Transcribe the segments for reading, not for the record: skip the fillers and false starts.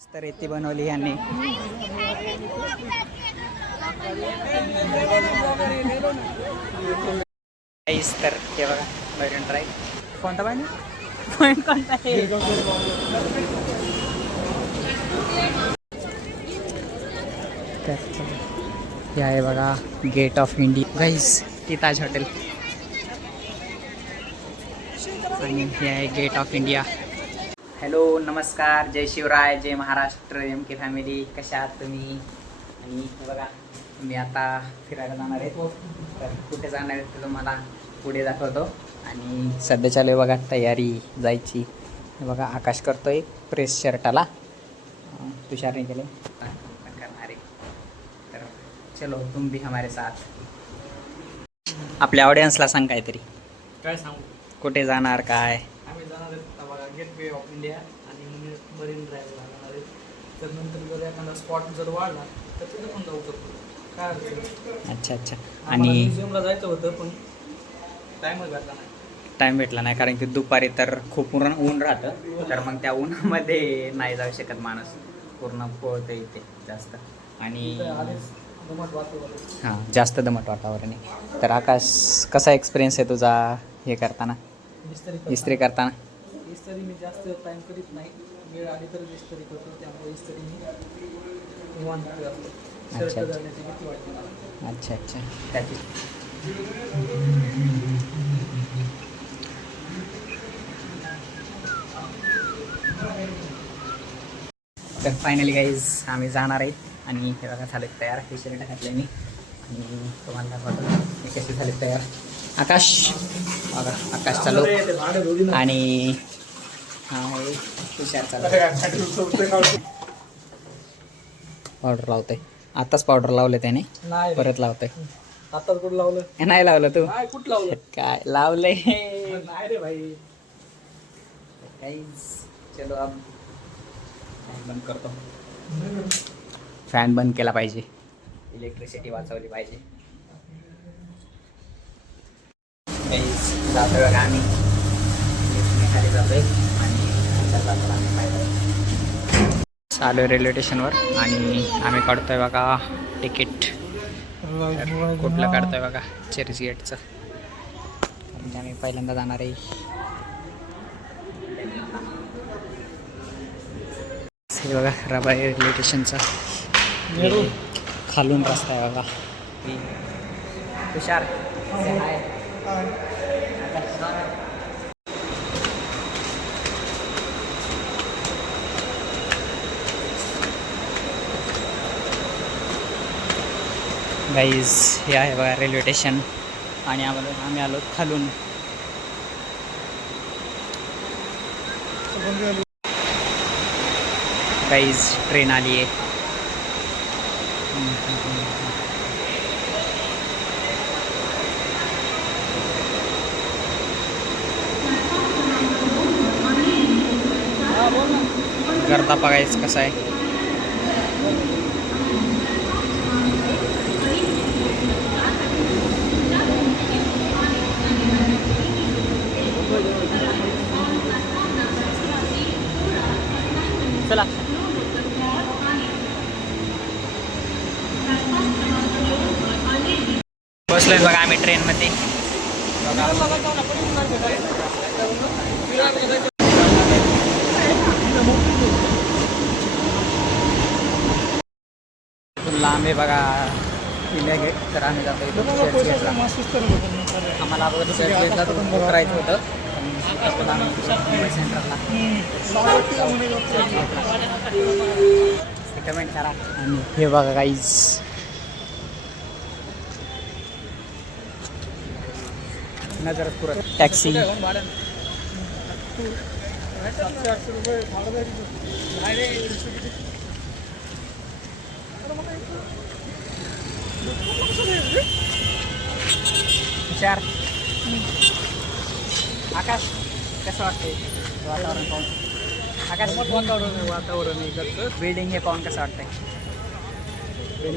मस्त रेती बनवली यांनी. तर हे बघा मरीन ड्राईव्ह. कोणता पाहिजे पॉईंट कोणता आहे? हे आहे बघा गेट ऑफ इंडिया गाईस, ती ताज हॉटेल. आणि हे आहे गेट ऑफ इंडिया. हॅलो नमस्कार, जय शिवराय, जय महाराष्ट्र, एम के फॅमिली. कशा आहात तुम्ही? आणि हे बघा मी आता फिरायला जाणार आहे. तर कुठे जाणार आहे ते तुम्हाला पुढे दाखवतो. आणि सध्या चालू आहे बघा तयारी जायची. हे बघा आकाश करतोय प्रेस शर्टाला, तुषारने केले करणार आहे. तर चलो तुम भी हमारे साथ. आपल्या ऑडियन्सला सांग काहीतरी. काय सांगू, कुठे जाणार काय? आम्ही जाणार आहेत बघा गेटवे ऑफ इंडिया आणि मरीन ड्राईव्हला जाणार आहे. तर नंतर जर एखादा स्पॉट जर वाढला तर तिथं पण जाऊ शकतो, काय अडचण. अच्छा अच्छा. आणि आणि म्युझियमला जायचं होतं पण टाईमच भेटला नाही. टाईम भेटला नाही कारण की दुपारी तर खूप ऊन राहतं. तर मग त्या उन्हामध्ये नाही जाऊ शकत माणूस, पूर्ण पोळतं इथे जास्त. आणि दमट वातावरण. हां जास्त दमट वातावरण आहे. तर आकाश कसा एक्सपिरियन्स आहे तुझा हे करताना, इस्त्री करताना? इस्त्री मी जास्त टाईम करीत नाही, वेळ आली तर इस्त्री करतो. त्यामुळे इस्त्री मी निवांत असतो. शर्ट घालण्याची भीती वाटते मला. अच्छा अच्छा. त्याची तर फायनली गाईज आम्ही जाणार आहे. आणि हे बघा झाले तयार. हे शर्ट घातले मी आणि तुम्हाला दाखवतो मी कसे झाले तयार. आकाश बघा, आकाश चालू आणि हा आहे तुषार चालू. पावडर लावतोय आताच, पावडर लावले त्याने, नाही परत लावतोय. आता कुठं लावलं? नाही लावलं तू? नाही कुठं लावलं? काय लावलंय? नाही रे भाई. गाईज चलो अब फॅन बंद करतो. फॅन बंद केला पाहिजे, इलेक्ट्रिसिटी वाचवली पाहिजे. गाईज जातोय बघा आम्ही, खाली जातोय आणि चालू आहे रेल्वे स्टेशनवर. आणि आम्ही काढतोय बघा तिकीट. कुठलं काढतोय बघा, चर्च गेटचं. म्हणजे आम्ही पहिल्यांदा जाणार आहे. हे बघा रबाई रेल्वे स्टेशनचा खालून रस्ता आहे बघा. तुषार गाईज हे आहे बघा रेल्वे स्टेशन. आणि आम्ही आलो खालून. गाईज ट्रेन आली आहे. गर्दा बघायचं कसं आहे. चला बसलोय बघा आम्ही ट्रेनमध्ये. लांब आहे बघा इंडिया गेट. तर आम्ही जातो आम्हाला अगोदर चर्चगेटला करायचं होतं सेंटरला. कमेंट करा. आणि हे बघा गाईज नजर पुरत टॅक्सी. चार आकाश कसं वाटतंय वातावरण पाहून? आकाश वातावरण इकडचं बिल्डिंग हे पाहून कसं वाटतंय?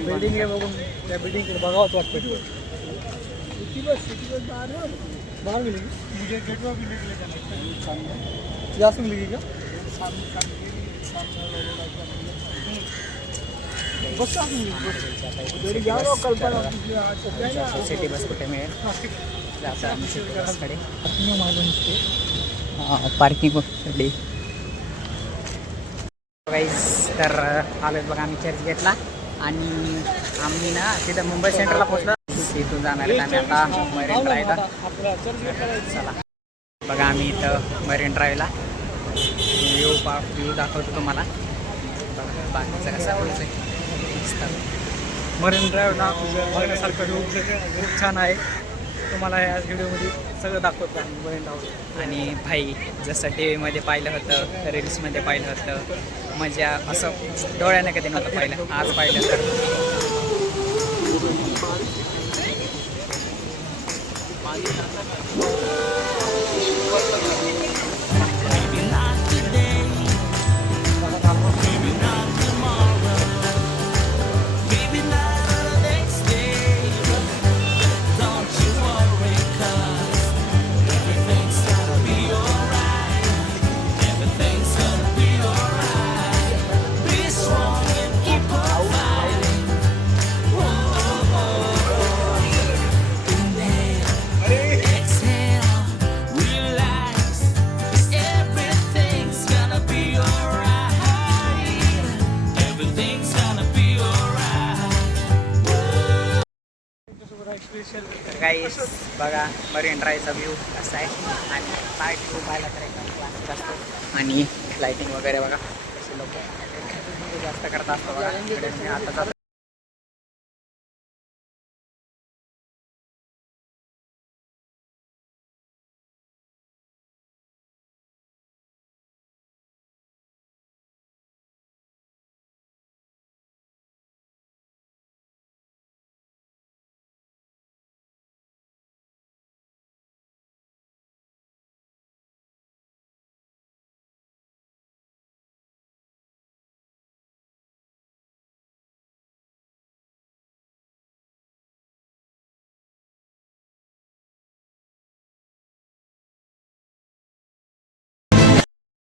बिल्डिंग हे बघून त्या बिल्डिंगकडे बघावंच वाटतं. बाहर मिलेगी मुझे गेटवे ऑफ इंडिया के लिए जाना है. जास्त मिलेगी क्या? सिटी बस कुठे मिळेल जाता आम्ही सिटी बसकडे पार्किंग कडे गाईज. तर आलो बघा आम्ही चर्चगेटला आणि आम्ही ना तिथं मुंबई सेंट्रलला पोहोचलो. तिथून जाणार आहेत आम्ही आता मरीन ड्राईव्हला. चला बघा आम्ही इथं मरीन ड्राईव्हला व्ह्यू दाखवतो तुम्हाला. बाकीचं कसं आहे मरीन ड्राईव्ह ना बघण्यासारखं खूप छान आहे. तुम्हाला या व्हिडिओमध्ये सगळं दाखवतो आम्ही मरीन ड्राईव्ह. आणि भाई जसं टी व्हीमध्ये पाहिलं होतं रील्समध्ये पाहिलं होतं मजा असं डोळ्याने कधी नव्हतं पाहिलं. आज पाहिलं तर तर काही बघा मरीन ड्राईव्हचा व्ह्यू कसा आहे आणि लाईट व्ह्यू पाहिला तर एकदम क्लासिक असतो. आणि लाईटिंग वगैरे बघा कसे लोक जास्त करत असतो बघा. इकडे मी आता जातो.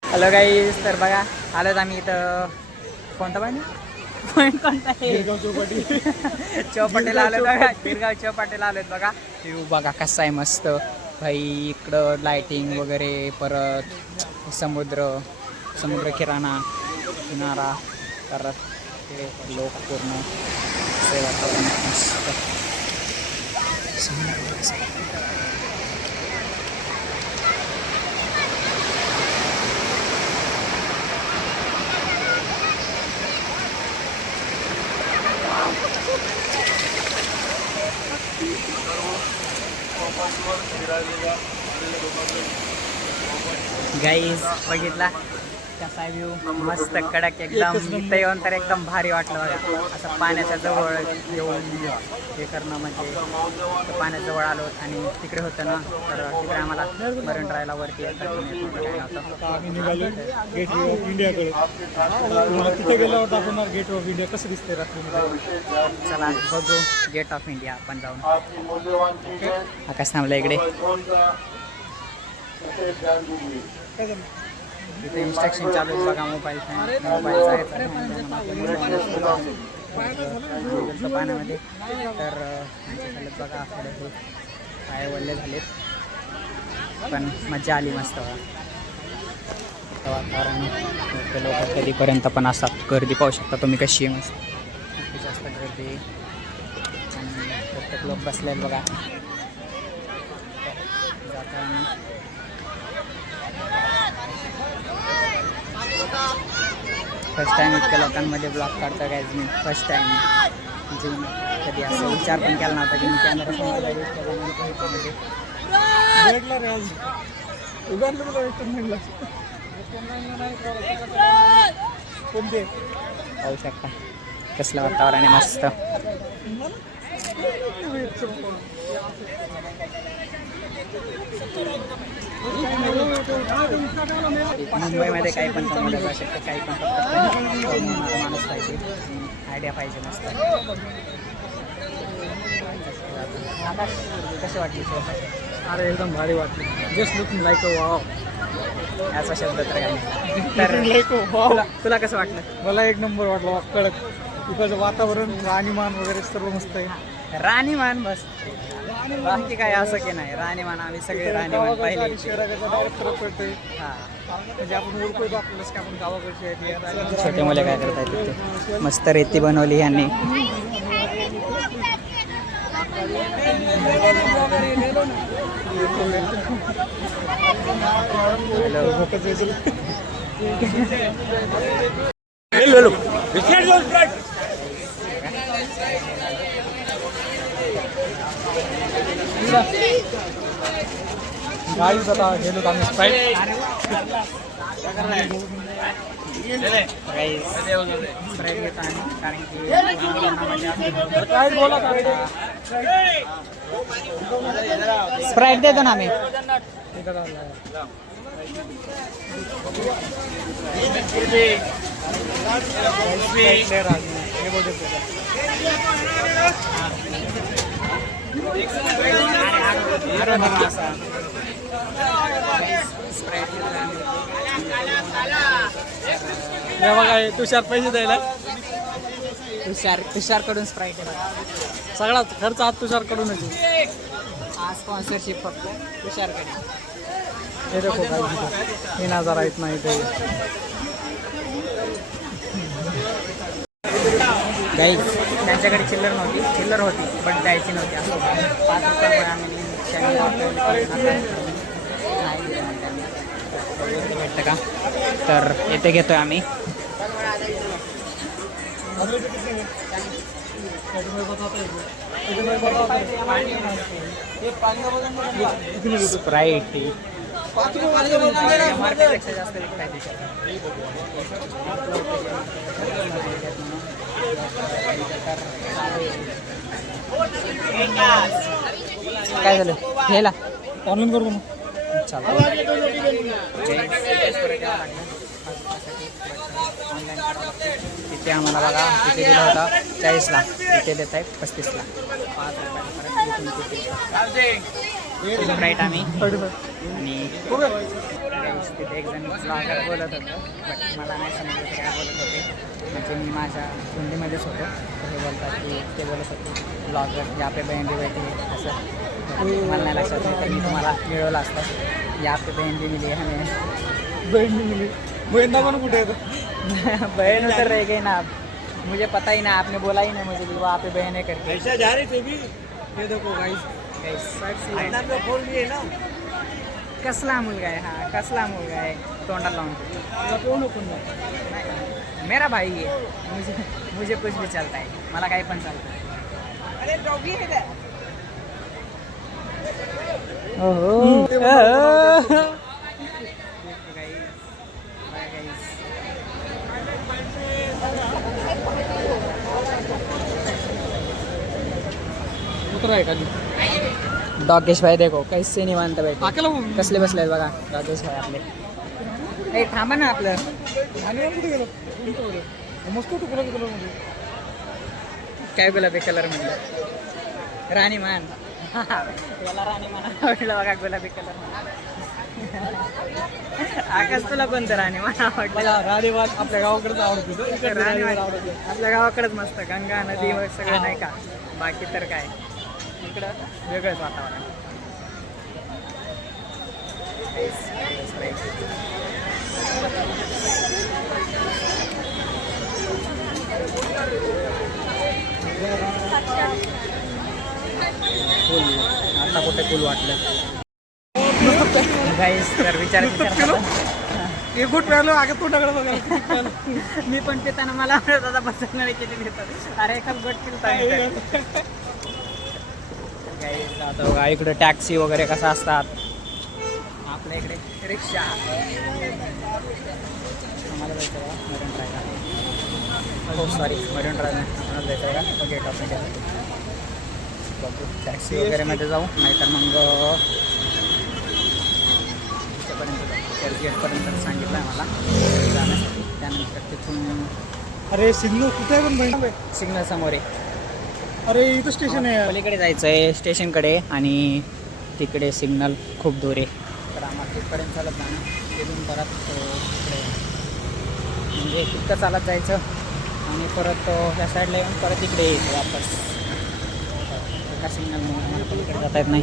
Hello guys. तर बघा आलोत आम्ही इथं कोणता पॉईंट कोणता आहे चौपाटीला आलो बघा. गिरगाव चौपाटीला आलोत बघा. व्ह्यू बघा कसा आहे मस्त भाई. इकडं लाईटिंग वगैरे परत समुद्र किनारा परत लोक पूर्ण असे वातावरण मस्त. गाईज बघितला कसा व्ह्यू मस्त कडक एकदम. इथं येऊन तर एकदम भारी वाटलं बघा. असं पाण्याच्या जवळ येऊन हे करणं म्हणजे पाण्याच्या जवळ आलो आणि तिकडे होतं ना तर तिकडे आम्हाला मरीन ड्राईव्हला वरती येतात. आम्ही निघालो गेट वे ऑफ इंडियाकडे. तिथे गेल्यावर दाखवणार गेट ऑफ इंडिया कसं दिसते रात्री. चला बघू गेट ऑफ इंडिया आपण जाऊन. आकाश थांबला इकडे. तिथे इन्स्ट्रक्शन चालू आहे बघा. मोबाईल पाण्यामध्ये तर बघा थोडे पाय वळले झालेत पण मजा आली मस्त बघा. वातावरण लोक कधीपर्यंत पण असतात. गर्दी पाहू शकता तुम्ही कशी आहे मस्त. खूप जास्त गर्दी आणि प्रत्येक लोक बसले आहेत बघा. जाताना फर्स्ट टाईम इतक्या लोकांमध्ये ब्लॉग काढतो काय मी. फर्स्ट टाईम म्हणजे कधी असं विचार पण केला नव्हता की मी कॅमेरा समोर कोणते पाहू शकता कसलं वातावरण आहे मस्त. मुंबईमध्ये काही पण कमवलं जाऊ शकतं. काही पण माणूस पाहिजे आयडिया पाहिजे मस्त. कसे वाटले अरे एकदम भारी वाटली. Just looking like a wow. याचा शब्द तर काही नाही. तर तुला कसं वाटलं. मला एक नंबर वाटला कडक. इकडचं वातावरण राहणीमान वगैरे सर्व मस्त आहे. राणीमान बस, बाकी काय असं की नाही. राणीमान आम्ही सगळे राणीमान पाहिले. शहराचा डायरेक्ट फरक पडतोय. हा, म्हणजे आपण ओळखतोय आपल्यालाच की आपण गावाकडचे आहेत. छोटे मुले काय करतात तिथे. मस्त रेती बनवली यांनी. गाईच आता गेलो आम्ही स्प्राईट. स्प्राईट घेतो आम्ही, कारण की काय बोला स्प्राईट देतो ना आम्ही. काय तुषार पैसे द्यायला तुषार कडून स्प्राईट आहे. सगळा खर्च आज तुषार कडूनच आहे. हा स्पॉन्सरशिप फक्त तुषारकडे. हे देखो काय 3000 आहेत नाही ते. गाईज त्यांच्याकडे चिल्लर नव्हती, चिल्लर होती पण द्यायची नव्हती. असं 5 रुपयामुळे आम्ही भेटतं का, तर येथे घेतोय आम्ही. स्प्राईट MRP जास्त काय झालं घ्यायला ऑनलाईन करू मग. तिथे आम्हाला बघा तिथे दिला होता 40ला, तिथे देत आहे 35ला. 5 स्प्राईट आम्ही. आणि तिथे एक जण ब्लॉगर बोलत होतं, बट मला नाही समजलं ते काय बोलत होते. म्हणजे मी माझ्या हिंदीमध्येच होतो, तर हे बोलतात की ते बोलत होते ब्लॉगर या पे बहन भी बैठी है असं. मला नाही लक्षात नाही, तर मी तुम्हाला मिळवलं असतं. या पे बहन भी मिली हमें. बहीण दाखवा कुठे येतं. बहन उतर रह गई ना, मुझे पता ही ना, आपने बोला ही नहीं मुझे कि वहाँ पे बहन है करके. पैसा जा रहे थे भी. हे देखो गाइस. फोन भी है ना. कसला मुलगा आहे हा, कसला मुलगा आहे तोंडाला लावून. कोण मेरा भाई है, मुझे कुछ भी चलता है, मला काही पण चालतं. उतर आहे खाली. डॉगेश भाई देखो कैसे निवांत बैठे, अकेला कसले बसले आहेत बघा डॉगेश भाई आपले. ए थांबा ना आपलं. कुठे गेलो. मस्त होतो गुलाबी कलर मध्ये. काय गुलाबी कलर म्हणलं, राणीमान. याला राणीमान आवडलं बघा, गुलाबी कलर. आकाश तुला कोणतं राणीमान आवडलं? राणीमान आपल्या गावाकडेच आवडते. राणीमान आपल्या गावाकडेच मस्त, गंगा नदी वगैरे सगळं नाही का. बाकी तर काय इकडं वेगळंच वातावरण. आता कुठे कूल वाटलं गाईस. तर विचार एक गुट प्यालो आगे तोंडाकडे बघा. मी पण पिताना मला आवडत आता बसणारे किती घेतात. अरे एखाद गोट पिलता गाईस. आता बघा इकडे टॅक्सी वगैरे कसं असतात. आपल्या इकडे रिक्षा. आम्हाला जायचं का मरीन ड्राईव्हला. हो सॉरी मरीन ड्राईव्ह आम्हाला जायचं का गेट ऑफ इंडिया. बघू टॅक्सी वगैरेमध्ये जाऊ, नाहीतर मग तिथेपर्यंत जाऊ. गेटपर्यंत सांगितलं आहे मला जाण्यासाठी. त्यानंतर तिथून अरे सिग्नल कुठे आहे पण बहीण. सिग्नल समोर आहे. अरे इथं स्टेशन आहे. पलीकडे जायचं आहे स्टेशनकडे, आणि तिकडे सिग्नल खूप दूर आहे. तर आम्हाला तिथपर्यंत चालत जाणं, तिथून परत तिकडे म्हणजे तितकं चालत जायचं. आणि परत ह्या साईडला येऊन परत इकडे येतो वापस. एका सिग्नलमुळे आम्हाला पलीकडे जाता येत नाही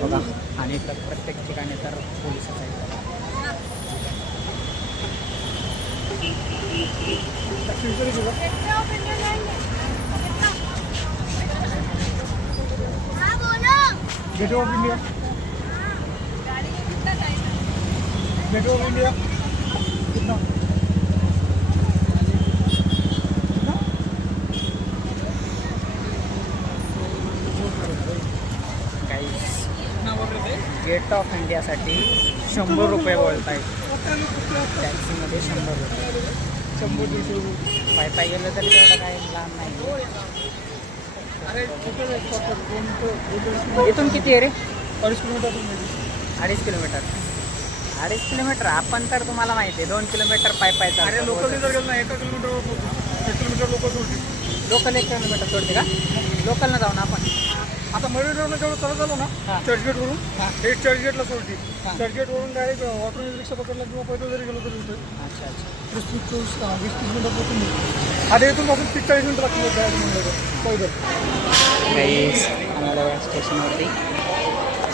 बघा. आणि तर प्रत्येक ठिकाणी तर पोलिसच आहेत. Gate of India, gate of India कितना गेट ऑफ इंडियासाठी 100 रुपये बोलत आहेत. टॅक्सीमध्ये 100 रुपये. 100-150 पाय पाय गेलं तरी तेवढं काय लांब नाही. इथून किती आहे रे? 2.5 किलोमीटर. 2.5 किलोमीटर. 2.5 किलोमीटर. आपण तर तुम्हाला माहिती आहे 2 किलोमीटर पाय पाय अरे चालतो. लोकल जर गेलं ना 1 किलोमीटर 1 किलोमीटर लोकल सोडली. लोकल 1 किलोमीटर सोडते का? लोकलनं जाऊ ना आपण. आता मरीन रोडला जेवढं चालत आलो ना हां. चर्चगेटवरून हां. हे चर्चगेटला सोडली. हां. चर्चगेटवरून डायरेक्ट ऑटो रिक्षा पकडला किंवा पैदल जरी गेलो तरी होतं. अच्छा अच्छा. 20-30 मिनिटात पोहोचून आता इथून पासून 40 मिनिटं लागतील जायचं म्हणलं तर पैदल. काही आम्हाला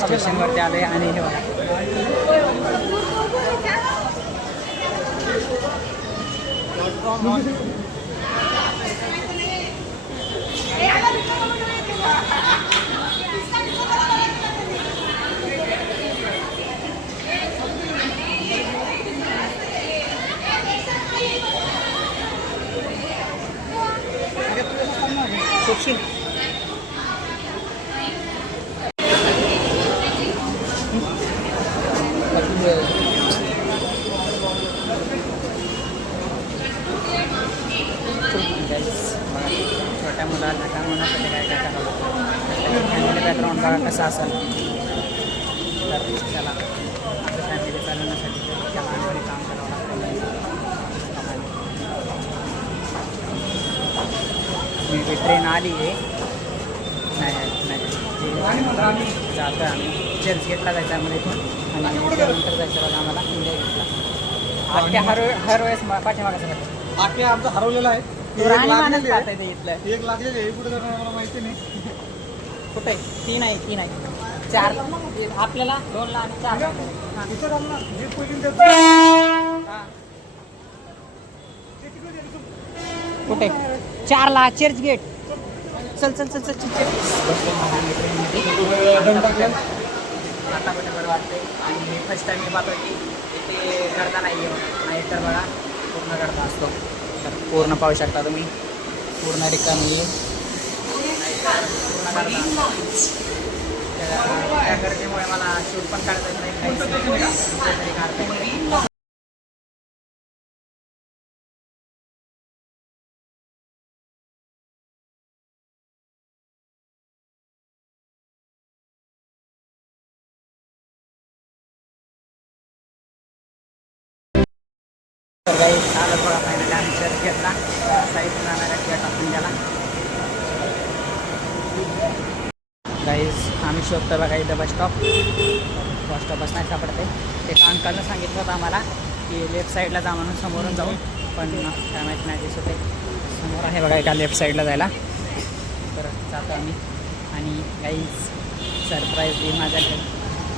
स्टेशनवरती आले आणि हे बघा सोडशील. छोट्या मुलाला काम होण्यासाठी काय काय करावं लागतं. फॅमिली बॅकग्राऊंड बघा कसं असेल तर त्याला आपल्या फॅमिली चालवण्यासाठी त्याला लहानपणी काम करावं लागतं. मी ट्रेन आली आहे. नाही जातो आम्ही चर्चगेटला जायचं आम्हाला इथून आणि त्यानंतर जायचं बघा आम्हाला इंडिया गेटला. आख्या हर वेळेस पाठीमागायचं लागतं. आखे आमचा हरवलेला आहे. राहणीमानच खात आहे इथलं. एक लागलेली आहे कुठे जाणार मला माहिती नाही. कुठे 3 आहे 3 आहे 4 आपल्याला 2 ला आणि 4 हां. इथं राहून ना जे पहिली हां. कुठे 4 ला चर्च गेट. चल चल चल चल चल. आता कुठे बरं वाटते. आणि फर्स्ट टाईम मी पाहतो की इथे गर्दा नाही आहे तर बघा पूर्ण गर्दा असतो. तर पूर्ण पाहू शकता तुम्ही पूर्ण रिकामी पूर्ण गर्दा. त्या गर्दीमुळे मला शूट पण काढता येत नाही काहीच काढता येत नाही. तर काही आलं बघा फायनली आम्ही चर्च घेतला साईडून जाणाऱ्या गेट ऑफ इंडियाला. गाईज आम्ही शोधतो बघा इथं बस स्टॉपच नाही सापडते. एक अंकलनं सांगितलं होतं आम्हाला की लेफ्ट साईडला जा म्हणून समोरून जाऊन पण काय माहीत नाही दिसत आहे. समोर आहे बघा एका लेफ्ट साईडला जायला. तर जातो आम्ही आणि गाईज सरप्राईज देईल माझ्याकडे.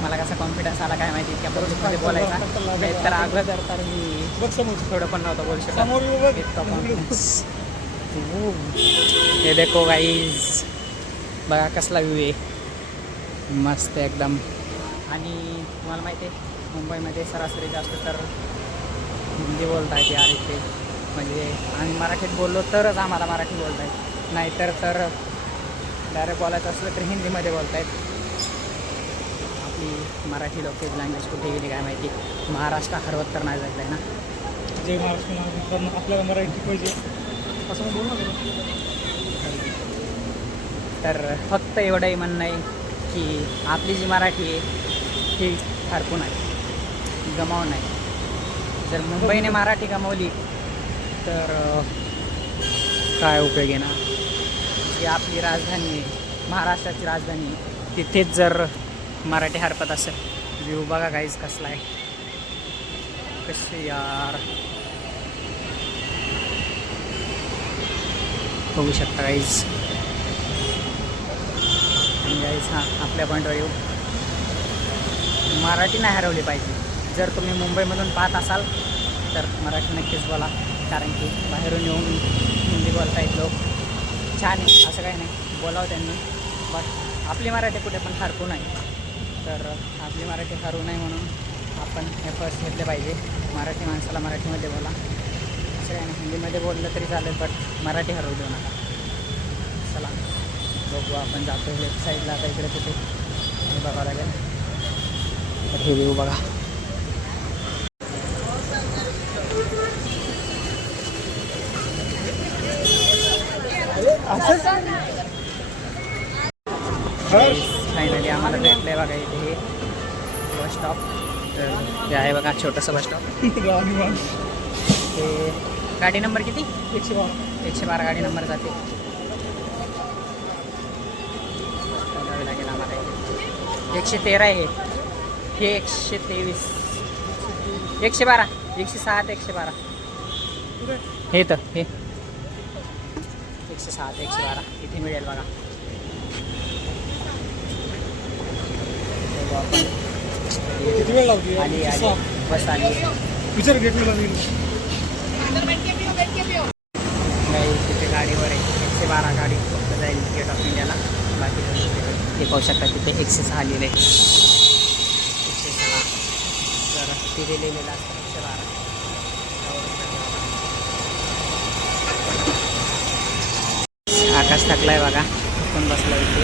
मला कसा कॉन्फिडन्स आला काय माहिती इतक्या प्रोजेक्टमध्ये बोलायचा. नाही तर अगोदर तर मी थोडं पण नव्हतं बोलू शकत इतका कॉन्फिडन्स. हे देखो गाईज बघा कसला व्ह्यू आहे मस्त एकदम. आणि तुम्हाला माहिती आहे मुंबईमध्ये सरासरी जास्त तर हिंदी बोलत आहेत यार इथे. म्हणजे आम्ही मराठीत बोललो तरच आम्हाला मराठी बोलत आहेत नाहीतर तर डायरेक्ट बोलायचं असलं तर हिंदीमध्ये बोलत आहेत. आपली मराठी लोकल लँग्वेज कुठे गेली काय माहिती. महाराष्ट्र हरवत तर नाही जायचं आहे ना. जय महाराष्ट्र आपल्याला मराठी पाहिजे असं बोल ना. तर फक्त एवढंही म्हणणं आहे की आपली जी मराठी आहे ही हरपून आहे गमावू नाही. जर मुंबईने मराठी गमावली तर काय उपयोग आहे ना. जी आपली राजधानी आहे महाराष्ट्राची राजधानी तिथेच जर मराठी हरपत असेल. व्ह्यू बघा काहीच कसला आहे कसे यार. बघू शकता गाईज. आणि गाईज हां आपल्या पॉईंटवर येऊ. मराठी नाही हरवली पाहिजे. जर तुम्ही मुंबईमधून पाहत असाल तर मराठी नक्कीच बोला, कारण की बाहेरून येऊन हिंदी बोलतायत लोक. छान आहे, असं काही नाही, बोलावं त्यांनी. बट आपली मराठी कुठे पण हरकू नाही. तर आपली मराठी हरवू नये म्हणून आपण एफर्ट्स घेतले पाहिजे. मराठी माणसाला मराठीमध्ये बोला, असं काही नाही. हिंदीमध्ये बोललं तरी चालेल, बट मराठी हरवू देऊ नका. चला बघू, आपण जातो लेफ्ट साईडला. आता इकडे तिथे हे बघावं लागेल. तर हे व्ह्यू बघा. फायनली आम्हाला भेटलं आहे बघा इथे हे बस स्टॉप. तर हे आहे बघा छोटंसं बस स्टॉप. ते गाडी नंबर किती? 112 गाडी नंबर जाते. जावे लागेल आम्हाला इथे. 113 आहे हे 123 112 106 ते 112 हे तर हे 106 ते 112 इथे मिळेल बघा. किती वेळ लावते? आली बस आली. विचार गेटला नाही तिथे गाडीवर आहे 112 गाडी फक्त जाईल गेट ऑफ इंडियाला. बाकी हे पाहू शकता तिथे 106 लिहिलं आहे. 106 तर तिथे लिहिलेलं असतं 112. आकाश थकलाय बघा, कोण बसला इथे.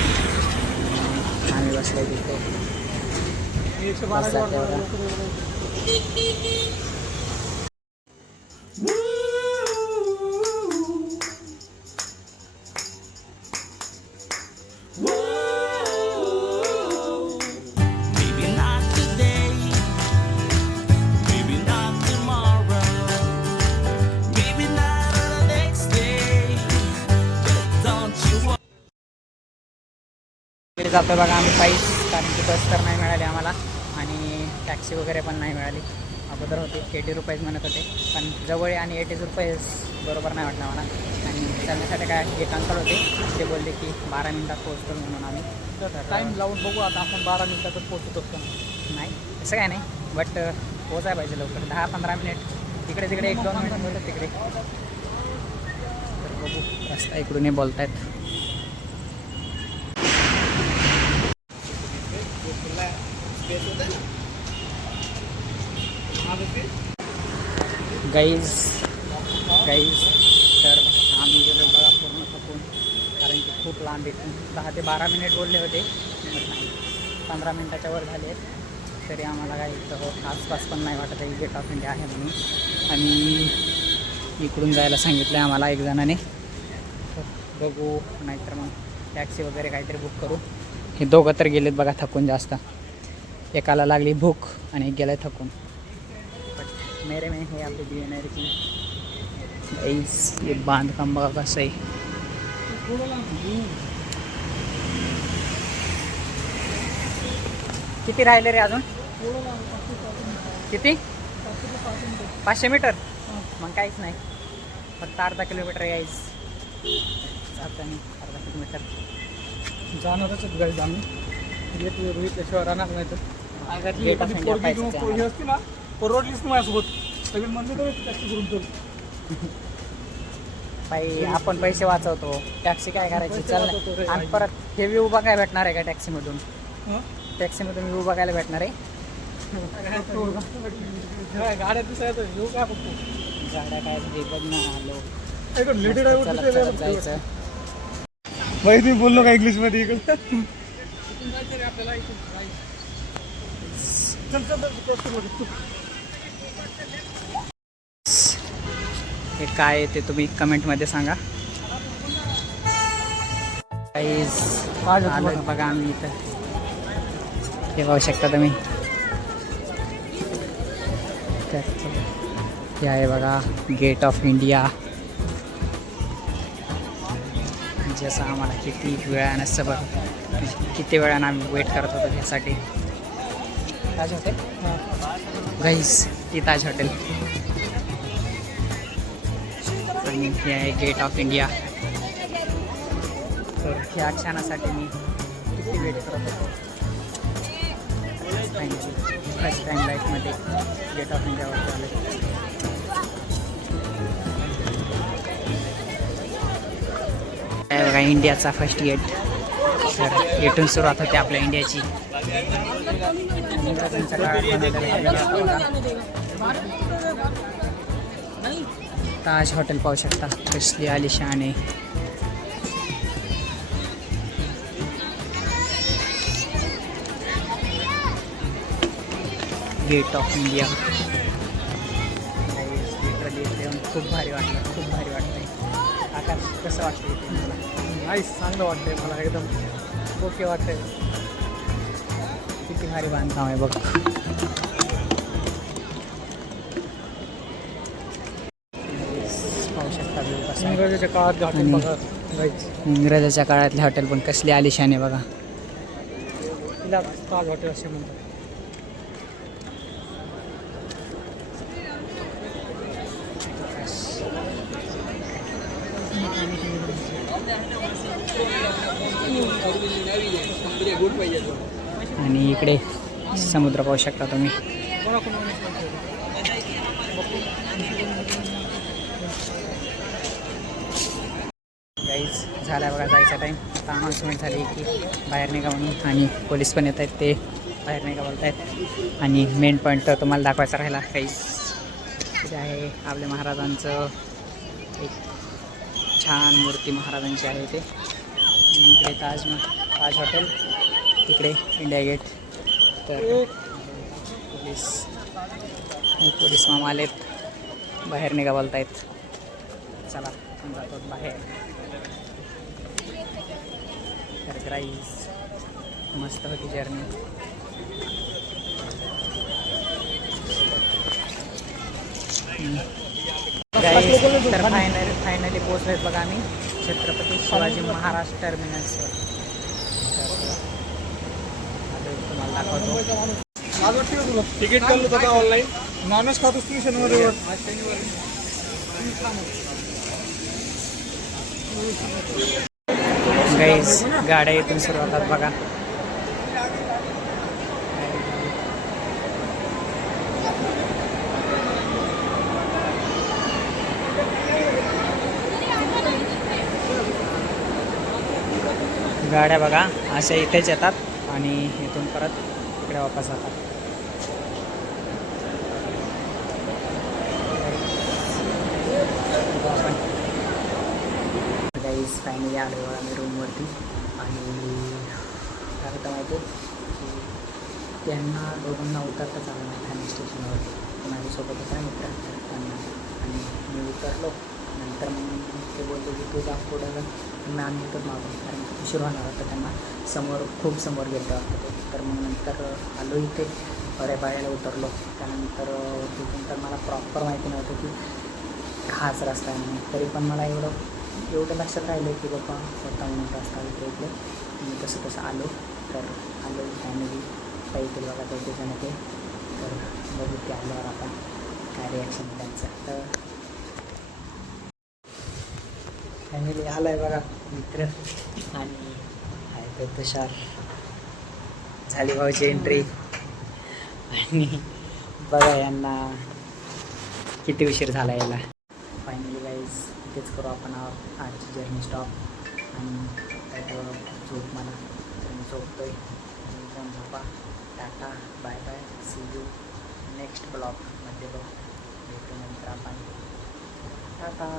आम्ही बसलो तिथे. 112 Maybe not today, maybe not tomorrow, maybe not on the next day, but don't you worry. जातोय बघा आम्ही पायीच, कारण की बस तर नाही मिळाली आम्हाला आणि टॅक्सी वगैरे पण नाही मिळाली. अगोदर होते 80 रुपयेच म्हणत होते, पण जवळ आणि 80 रुपये बरोबर नाही वाटलं मला. आणि चालण्यासाठी काय एक अंकल होते, ते बोलले की 12 मिनटात पोहोचतो म्हणून आम्ही. टाईम लावून बघू आता आपण 12 मिनिटातच पोहोचतो का नाही तसं काय नाही, बट पोचायला पाहिजे लवकर. 10-15 मिनिट इकडे तिकडे 1-2 मिनिट बोलत तिकडे. तर बघू, रस्ता इकडून बोलत आहेत. गाईज तर आम्ही गेलो बघा पूर्ण थकून, कारण की खूप लांब इथून 10 ते 12 मिनिट बोलले होते, बट नाही 15 मिनटाच्या वर झाले आहेत. तरी आम्हाला काही इथं आसपास पण नाही वाटत आहे गेट ऑफ इंडिया आहे म्हणून. आणि इकडून जायला सांगितलं आहे आम्हाला एक जणाने. तर बघू, नाहीतर मग टॅक्सी वगैरे काहीतरी बुक करू. हे दोघं तर गेलेत बघा थकून जास्त. एकाला लागली भूक आणि एक गेलाय थकून. बट मेरे में है आपली BNR की ये बांधकाम बघा कसं आहे. किती राहिले रे अजून? किती? 500 मीटर. मग काहीच नाही, फक्त अर्धा किलोमीटर यायच जाताना. अर्धा किलोमीटर जाणारच गाईज आम्ही. गेट रोहितल्याशिवाय राहणार नाही तर गेट ऑफ इंडिया पाहिजे. पोरगी असते ना, परवडलीच नाही माझ्यासोबत. नवीन म्हणले तर टॅक्सी करून चल. बाई आपण पैसे वाचवतो, टॅक्सी काय करायची? चल ना. आणि परत हे व्ह्यू बघायला भेटणार आहे का टॅक्सीमधून? टॅक्सीमधून व्ह्यू बघायला भेटणार आहे? गाड्या दिसायचं येऊ काय बघतो. गाड्या काय बघ ना, आलो लेडी चलत जायचं. भाई तुम्ही बोललो का इंग्लिश मध्ये इकडे? आपल्याला हे काय आहे ते तुम्ही कमेंटमध्ये सांगा. आलो बघा आम्ही इथं. हे पाहू शकता तुम्ही. हे आहे बघा गेट ऑफ इंडिया. जसं आम्हाला किती वेळानं सबर किती वेळानं आम्ही वेट करत होतो त्यासाठी. ताज हॉटेल गाईस, ती ताज हॉटेल. आणि हे आहे गेट ऑफ इंडिया. तर ह्या क्षणासाठी मी किती वेट करत होतो. फर्स्ट टाईम लाईफमध्ये गेट ऑफ इंडियावर आले. हे बघा इंडियाचा फर्स्ट गेट. तर इथून सुरुवात होते आपल्या इंडियाची. इंग्रजांच्या काळात बनवलेलं ताज हॉटेल पाहू शकता कसली आलिशान आहे. Gate of India. लिटरली इथे येऊन खूप भारी वाटलं, खूप भारी वाटतंय. आकाश कसं वाटतं इथे मला? नाईस, चांगलं वाटतंय मला, एकदम ओके वाटतंय. किती भारी बांधकाम आहे बघ. पाहू शकता व्यू कसा आहे. इंग्रजाच्या काळात हॉटेल आणि- बघा गाईच. इंग्रजाच्या काळातले हॉटेल पण कसली आलिशान आहे बघा. तिला ताज हॉटेल असे म्हणतात. आणि इकडे समुद्र पाहू शकता तुम्ही. गाईज झाला बघा जायचा टाईम. आता अनाऊन्समेंट झाली की बाहेर निघा म्हणून. आणि पोलीस पण येत आहेत, ते बाहेर निघा बोलत आहेत. आणि मेन पॉईंट तर तुम्हाला दाखवायचा राहिला गाईज. तिथे आहे आपल्या महाराजांचं एक छान मूर्ती महाराजांची आहे ते. इकडे ताज हॉटेल, तिकडे इंडिया गेट. तर पोलीस मामा आलेत, बाहेर निघा बोलतायत. चला आपण जातो बाहेर. तर गाईज मस्त होती जर्नी. गाईज तर फायनली पोचलोय बघा आम्ही छत्रपती शिवाजी महाराज टर्मिनल्सवर. तुम्हाला दाखवतो. तिकीट काढलं होतं ऑनलाईन. नॉनच खातो स्टेशनवर. गाईज गाड्या इथून सुरू होतात बघा. गाड्या बघा अशा इथेच येतात आणि इथून परत इकडे वापस जातात. गाईज फायनली आलो बघा मी रूमवरती. आणि काय होतं माहिती की त्यांना दोघांना उतरताच आलं नाही ठाणे स्टेशनवरती. माझ्यासोबत होता मित्र त्यांना. आणि मी उतरलो. नंतर मग ते बोलतो की तू जा पुढं. मी आम्ही तर मागून कारण उशीर होणार होता त्यांना. खूप समोर गेलो होतो. तर मग नंतर आलो इथे बऱ्यापाड्याला उतरलो. त्यानंतर तिथून तर मला प्रॉपर माहिती नव्हतं की हाच रस्ता आहे म्हणून. तरी पण मला एवढं लक्षात राहिलं की बाबा होता म्हणून रस्ता इथे. मी तसं आलो. तर आलो फॅमिली पाहिजे बघा ते जण ते. तर बघू ते आल्यावर आपण काय रिॲक्शन त्यांचं. तर फॅमिली आला आहे बघा मित्र. आणि आहे ते तुषार. झाली भाऊची एंट्री. आणि बघा यांना किती उशीर झाला यायला. फायनली गाईज इथेच करू आपण आजची जर्नी स्टॉप. आणि त्याच्यावर झोप मला तर मी झोपतोय. जाऊन झोपा. Tata bye bye. See you next ब्लॉगमध्ये. भेटू नंतर आपण. टाटा.